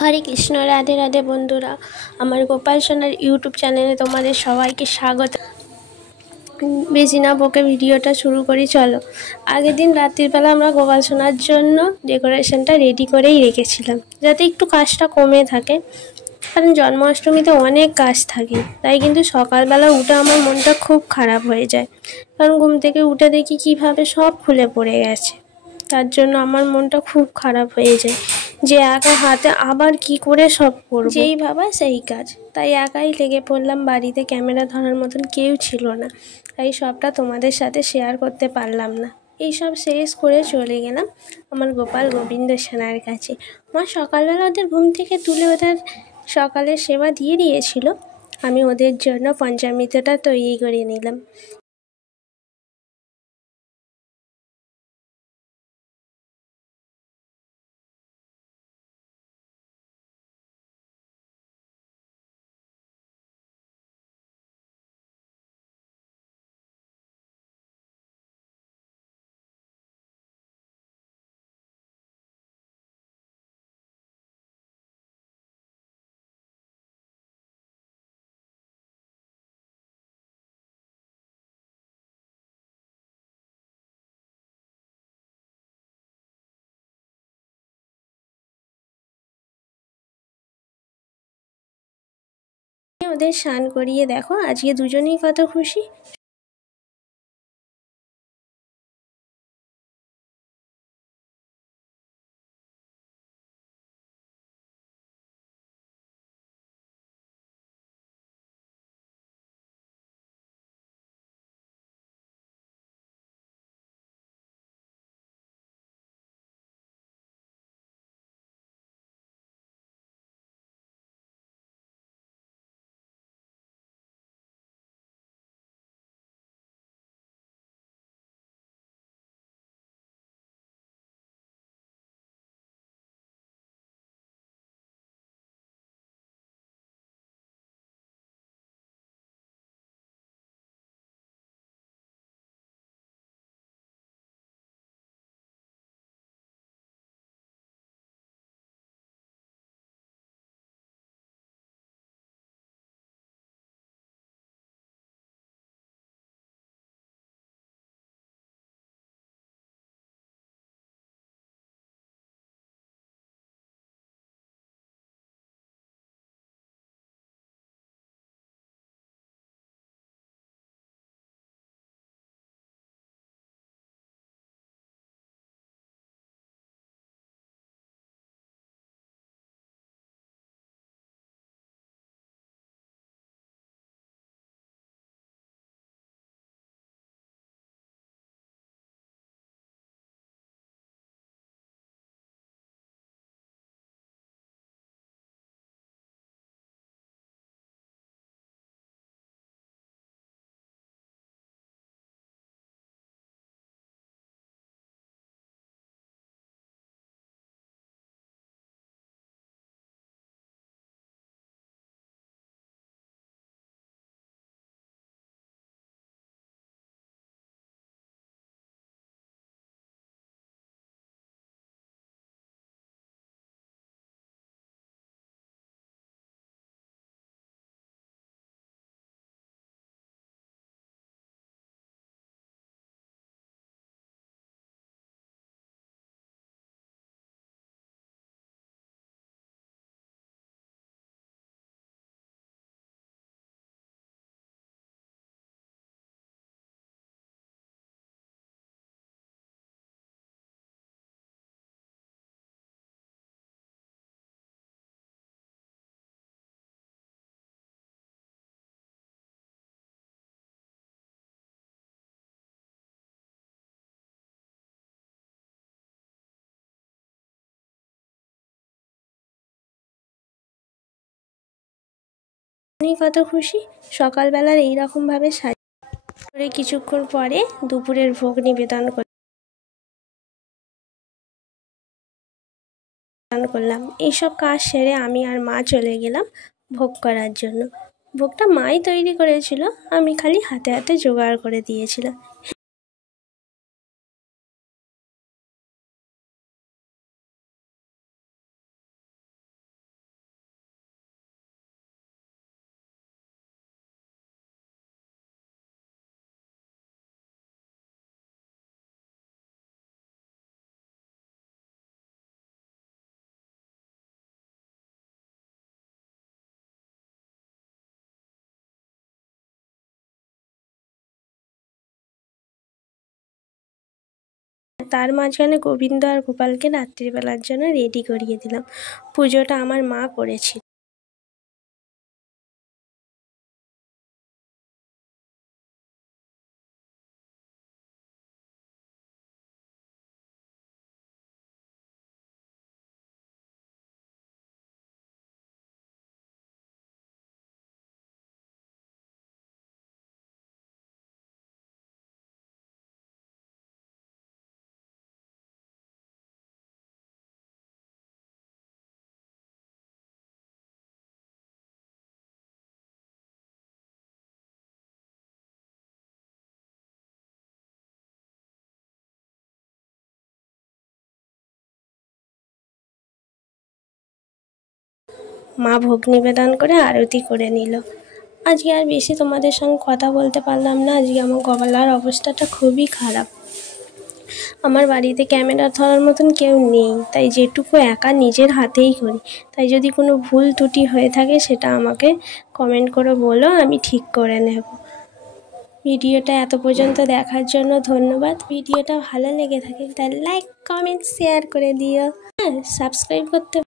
হরে কৃষ্ণ, রাধে রাধে বন্ধুরা। আমার গোপাল সোনার ইউটিউব চ্যানেলে তোমাদের সবাইকে স্বাগত। বেশি না বকে ভিডিওটা শুরু করি, চলো। আগের দিন রাত্রিবেলা আমরা গোপাল সোনার জন্য ডেকোরেশনটা রেডি করেই রেখেছিলাম, যাতে একটু কাজটা কমে থাকে, কারণ জন্মাষ্টমীতে অনেক কাজ থাকে। তাই কিন্তু সকালবেলা উঠে আমার মনটা খুব খারাপ হয়ে যায়, কারণ ঘুম থেকে উঠে দেখি কীভাবে সব খুলে পড়ে গেছে। তার জন্য আমার মনটা খুব খারাপ হয়ে যায়, যে একা হাতে আবার কি করে সব করব। যেই ভাবা সেই কাজ। তাই একাই লেগে পড়লাম, বাড়িতে ক্যামেরা ধরার মতন কেউ ছিল না, তাই সবটা তোমাদের সাথে শেয়ার করতে পারলাম না। এই সব শেষ করে চলে গেলাম আমার গোপাল গোবিন্দ সোনার কাছে। মা সকালবেলা ওদের ঘুম থেকে তুলে ওদের সকালের সেবা দিয়ে দিয়েছিল, আমি ওদের জন্য পঞ্চামৃতটা তৈরি করে নিলাম। ওদের স্নান করিয়ে দেখো আজকে দুজনেই কত খুশি। উনি কত খুশি, সকালবেলার এইরকমভাবে সাজিয়ে কিছুক্ষণ পরে দুপুরের ভোগ নিবেদন করলাম। এইসব কাজ সেরে আমি আর মা চলে গেলাম ভোগ করার জন্য। ভোগটা মাই তৈরি করেছিল, আমি খালি হাতে হাতে জোগাড় করে দিয়েছিলাম। তার মাঝখানে গোবিন্দ আর গোপালকে রাত্রিবেলার জন্য রেডি করিয়ে দিলাম। পুজোটা আমার মা করেছিল। মা ভোগ নিবেদন করে আরতি করে নিল। আজকে আর বেশি তোমাদের সঙ্গে কথা বলতে পারলাম না। আজকে আমার গলার অবস্থাটা খুবই খারাপ। আমার বাড়িতে ক্যামেরা ধরার মতন কেউ নেই, তাই যেটুকু একা নিজের হাতেই করি। তাই যদি কোনো ভুল ত্রুটি হয়ে থাকে সেটা আমাকে কমেন্ট করে বলো, আমি ঠিক করে নেব। ভিডিওটা এত পর্যন্ত দেখার জন্য ধন্যবাদ। ভিডিওটা ভালো লেগে থাকে তাহলে লাইক, কমেন্ট, শেয়ার করে দিও। হ্যাঁ, সাবস্ক্রাইব করতে